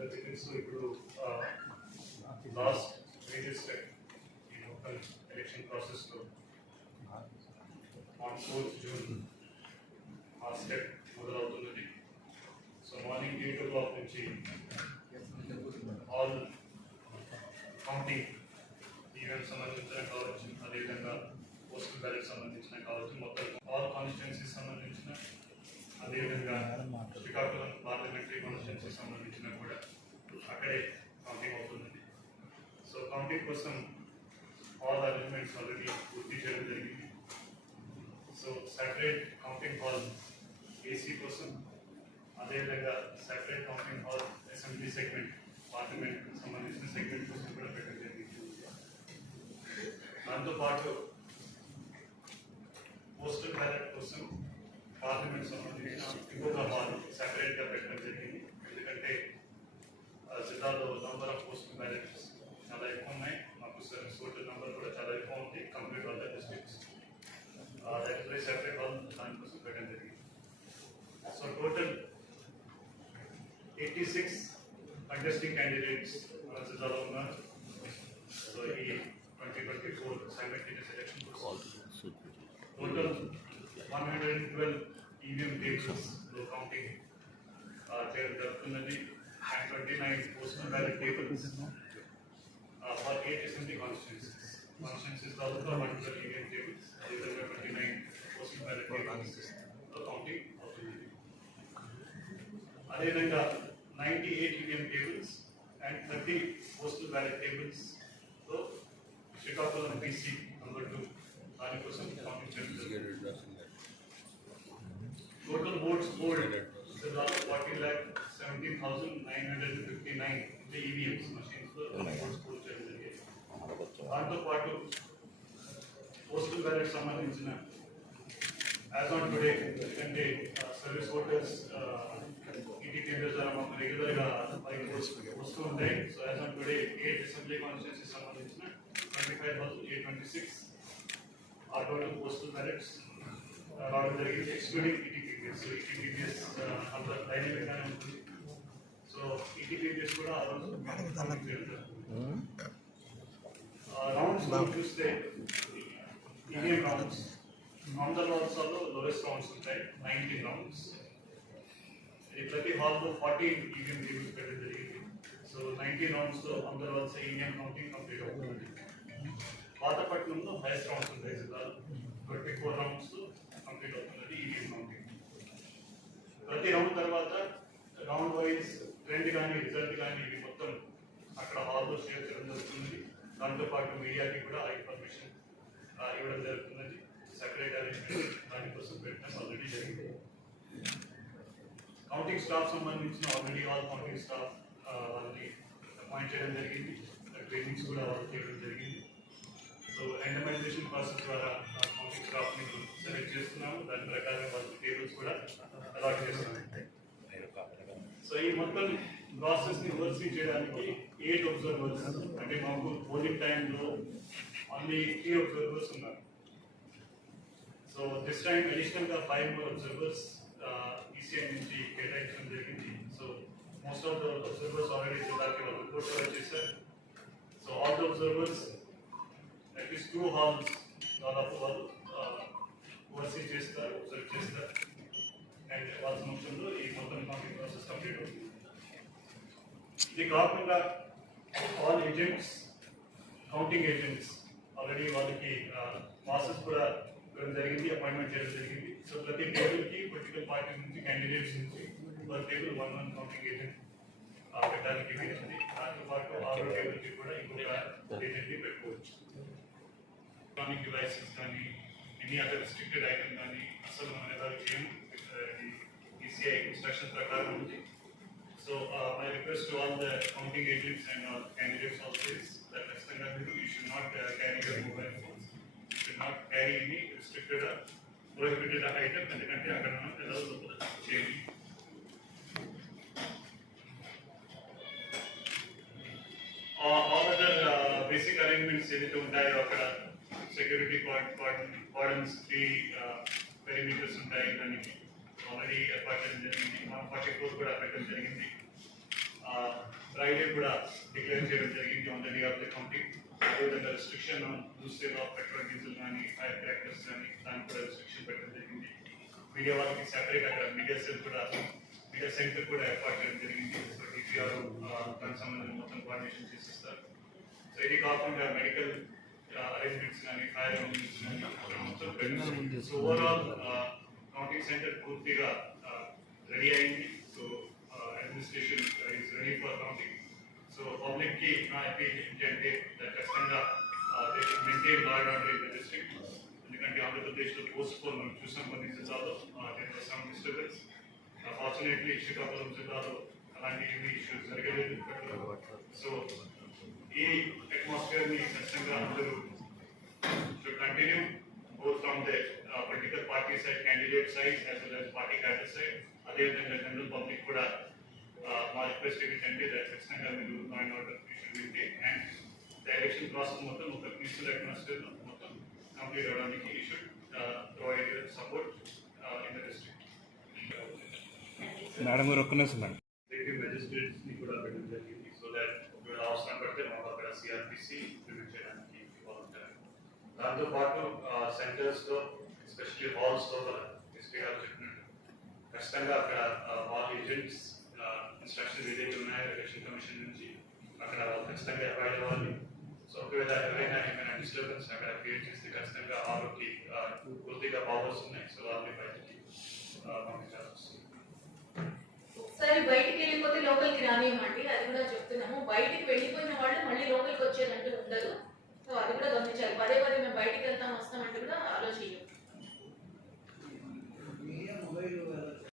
అందరికీ తెలుసు ఇప్పుడు లాస్ట్ మేజర్ స్టెప్ ఈ లోకల్ ఎలక్షన్ ప్రాసెస్లో ఆన్ 4th June ఆ స్టెప్ మొదలవుతున్నది. సో మార్నింగ్ 8 o'clock నుంచి ఆల్ కౌంటింగ్ ఈవెంట్ సంబంధించిన కావచ్చు, అదేవిధంగా పోస్టల్ బ్యాలెట్ సంబంధించిన కావచ్చు, మొత్తం ఆల్ కాన్స్టిట్యున్సీస్ సంబంధించిన, అదేవిధంగా శ్రీకాకుళం పార్లమెంటరీ కాన్స్టిట్యున్సీ సంబంధించిన కూడా అక్కడే కౌంటింగ్ అవుతుంది. సో కౌంటింగ్ కోసం ఆల్ అరేంజ్మెంట్స్ ఆల్రెడీ పూర్తి చేయడం జరిగింది. So separate counting hall AC కోసం, అదేవిధంగా separate counting hall assembly segment parliament సంబంధించిన సెగ్మెంట్ కోసం కూడా పెట్టడం జరిగింది. దాంతోపాటు పోస్టల్ బ్యాలెట్ కోసం పార్లమెంట్ సంబంధించిన ఇంకొక హాల్ సెపరేట్గా పెట్టడం జరిగింది. ఎందుకంటే జిల్లాలో నంబర్ ఆఫ్ పోస్టల్ బ్యాలెట్స్ చాలా ఎక్కువ ఉన్నాయి, మాకు సర్వీస్ ఓటర్ నెంబర్ కూడా చాలా ఎక్కువ ఉంది complete all the districts. That is why separate hall దానికోసం పెట్టడం జరిగింది. సో టోటల్ 86 కంటెస్టింగ్ క్యాండిడేట్స్ మన జిల్లాలో ఉన్నారు. సో ఈ 2024 simultaneous election total 112 EVM tables లో కౌంటింగ్ చేయడం జరుగుతున్నది. And 29 postal ballot tables for 8 assembly constituencies taluka 112 EVM tables, అదేవిధంగా 29 పోస్టల్ బ్యాలెట్ టేబుల్స్ లో కౌంటింగ్ అవుతుంది. అదేవిధంగా 98 EVM tables and 30 postal ballot tables తో శ్రీకాకుళం PC నంబర్ 2 దానికోసం కౌంటింగ్ చేయడం జరుగుతుంది. Total votes polled జిల్లాలో 40,17,959 EVMs machines లో votes poll చేయడం జరిగింది. దాంతోపాటు పోస్టల్ బ్యాలెట్ సంబంధించిన యాజ్ ఆన్ టుడే, ఎందుకంటే సర్వీస్ ఓటర్స్ ఇంటి కేంద్ర ద్వారా మాకు రెగ్యులర్గా వస్తూ ఉంటాయి. So as on today 8 assembly constituency సంబంధించిన 25,826 ఆ టోటల్ పోస్టల్ బ్యాలెట్స్ రావడం జరిగింది, ఎక్స్క్లూడింగ్ ఈటీపీపీఎస్. సో ఈటీపీపీఎస్ అంత డైనమిక్గానే ఉంటుంది. సో ఈటీపీపీఎస్ కూడా ఆ రోజు రౌండ్స్ చూస్తే ఈవీఎం రౌండ్స్ నామినల్ వాల్సాల్లో లోయెస్ట్ రౌండ్స్ ఉంటాయి, 19 రౌండ్స్. ప్రతి హాల్లో 14 ఈవీఎం టేబుల్స్ పెట్టడం జరిగింది. సో 19 రౌండ్స్లో అందర్ వాల్స్ ఈవీఎం కౌంటింగ్ కంప్లీట్ అవుతుంది. పాతపట్నంలో హైయెస్ట్ రౌండ్స్ ఉంటాయి జిల్లాలో, 24 రౌండ్స్ కంప్లీట్ అవుతున్నది ఈవీఎం కౌంటింగ్. ప్రతి రౌండ్ తర్వాత రౌండ్ వైజ్ ట్రెండ్ కానీ రిజల్ట్ కానీ ఇవి మొత్తం అక్కడ హాల్లో షేర్ చేయడం జరుగుతుంది. దాంతోపాటు మీడియాకి కూడా ఆ ఇన్ఫర్మేషన్ ఇవ్వడం జరుగుతున్నది. సెపరేట్ అరేంజ్మెంట్ దానికోసం పెట్టడం ఆల్రెడీ జరిగింది. కౌంటింగ్ స్టాఫ్ సంబంధించిన ఆల్రెడీ ఆల్ కౌంటింగ్ స్టాఫ్ వాళ్ళని అపాయింట్ చేయడం జరిగింది. ట్రైనింగ్స్ కూడా వాళ్ళు చేయడం జరిగింది. సో ర్యాండమైజేషన్ ప్రాసెస్ ద్వారా కౌంటింగ్ స్టాఫ్ని సెలెక్ట్ చేస్తున్నాము. దాని ప్రకారం వాళ్ళకి టేబుల్స్ కూడా అలాట్ చేస్తున్నాము. సో ఈ మొత్తం ప్రాసెస్ని ఓవర్సీ చేయడానికి 8 అబ్జర్వర్స్, అంటే మాకు పోలింగ్ టైంలో ఓన్లీ 3 అబ్జర్వర్స్ ఉన్నారు. సో దిస్ టైం అడిషనల్గా 5 more అబ్జర్వర్స్ ఈసీఐ నుంచి కేటాయించడం జరిగింది. So most of the observers already జిల్లాకి వాళ్ళు రిపోర్ట్ కూడా చేశారు. So all the observers at least 2 halls దాదాపు వాళ్ళు ఓవర్సీ చేస్తారు, అబ్జర్వ్ చేస్తారు. అండ్ వాళ్ళ సమక్షంలో ఈ మొత్తం కౌంటింగ్ ప్రాసెస్ కంప్లీట్ అవుతుంది. ఇది కాకుండా all agents, counting agents already వాళ్ళకి ప్రాసెస్ కూడా ఇవ్వడం జరిగింది, అపాయింట్మెంట్ చేయడం జరిగింది. సో ప్రతి టేబుల్కి పొలిటికల్ పార్టీ నుంచి క్యాండిడేట్స్ నుంచి ఒక టేబుల్ 1 కౌంటింగ్ ఏజెంట్ పెట్టడానికి వీలుంది. దాంతో పాటు 6 టేబుల్కి కూడా ఇంకొక ఏజెంట్ని పెట్టుకోవచ్చు. ఎలక్ట్రానిక్ డివైసెస్ కానీ ఎనీ అదర్ రిస్ట్రిక్టెడ్ ఐటమ్ కానీ అసలు మనం ఎలా చేయము, ఈసీఐ ఇన్స్ట్రక్షన్ ప్రకారం ఉంది. So my request to all the counting agents and all candidates also is that ఖచ్చితంగా మీరు you should not carry your mobile phones, you should not carry any restricted prohibited item, ఎందుకంటే అక్కడ మనం ఎలా చేయాలి. All other basic arrangements ఏదైతే ఉంటాయో అక్కడ సెక్యూరిటీ కార్డన్స్ 3 పెరిమీటర్స్ ఉంటాయి. దానికి ఆల్రెడీ ఏర్పాటు చేయడం జరిగింది. 144 కూడా పెట్టడం జరిగింది. ఫ్రైడే కూడా డిక్లేర్ చేయడం జరిగింది on the day of the counting. అదేవిధంగా restriction on use of petrol diesel కానీ ఫైర్ క్రాకర్స్ కానీ దానికి కూడా రిస్ట్రిక్షన్ పెట్టడం జరిగింది. మీడియా వాళ్ళకి సెపరేట్ అక్కడ మీడియా సెల్ కూడా మీడియా సెంటర్ కూడా ఏర్పాటు చేయడం జరిగింది. సో డిపిఆర్ దానికి సంబంధించి మొత్తం కోఆర్డినేషన్ చేసిస్తారు. సో ఇది కాకుండా మెడికల్ అరేంజ్మెంట్స్ కానీ ఫైర్ అరేంజ్మెంట్స్ కానీ మొత్తం సో ఓవరాల్ కౌంటింగ్ సెంటర్ పూర్తిగా రెడీ అయింది. So administration is ready for counting. So public కి నా అపీల్ ఏంటంటే ఖచ్చితంగా maintain law and order in the district. ఎందుకంటే ఆంధ్రప్రదేశ్లో పోస్ట్పోన్ మనం చూసాం కొన్ని జిల్లాలో సమ్ డిస్టర్బెన్స్. ఫార్చునేట్లీ శ్రీకాకుళం జిల్లాలో అలాంటి ఏమీ ఇష్యూస్ జరగలేదు. సో ఈ అట్మాస్ఫియర్ ని ఖచ్చితంగా అందరూ should continue both from the political party side, candidate side as well as party cadre side. అదేవిధంగా జనరల్ పబ్లిక్ కూడా మా రిక్వెస్ట్ ఏంటంటే ఖచ్చితంగా మీరు law and order issue maintain and the election process మొత్తం ఒక పీస్ఫుల్ అట్మాస్ఫియర్ మొత్తం కంప్లీట్ అవడానికి you should provide support in the district. Madam గారు ఒక్క నిమిషం మేడం. ఎగ్జిక్యూటివ్ మెజిస్ట్రేట్స్ ని కూడా పెట్టడం జరిగింది. సో దట్ ఒకవేళ అవసరం పడితే మనం అక్కడ సిఆర్పిసి ఇంప్లిమెంట్ చేయడానికి బాగుంటారు. దాంతో పాటు సెంటర్స్ లో ఎస్పెషల్లీ హాల్స్ లో ఎస్పీ గారు చెప్పినట్టు ఖచ్చితంగా అక్కడ హాల్ ఏజెంట్స్ ఇన్స్ట్రక్షన్స్ ఏదైతే ఉన్నాయో ఎలక్షన్ కమిషన్ నుంచి అక్కడ ఖచ్చితంగా అవాయిడ్ అవ్వాలి. సో ఒకవేళ ఎవరైనా ఏమైనా డిస్టర్బెన్స్ అక్కడ క్రియేట్ చేస్తే ఖచ్చితంగా హాల్కి పూర్తిగా పవర్స్ ఉన్నాయి. సో వాళ్ళని బయటికి పంపించాల్సి వస్తుంది. ఒకసారి బయటికి వెళ్ళిపోతే లోకల్కి రానివ్వమండి, అది కూడా చెప్తున్నాము. బయటికి వెళ్ళిపోయిన వాళ్ళు మళ్ళీ లోకల్కి వచ్చేదంటూ ఉండదు. సో అది కూడా గమనించాలి. పదే పదే మేము బయటికి వెళ్తాం వస్తామంటే కూడా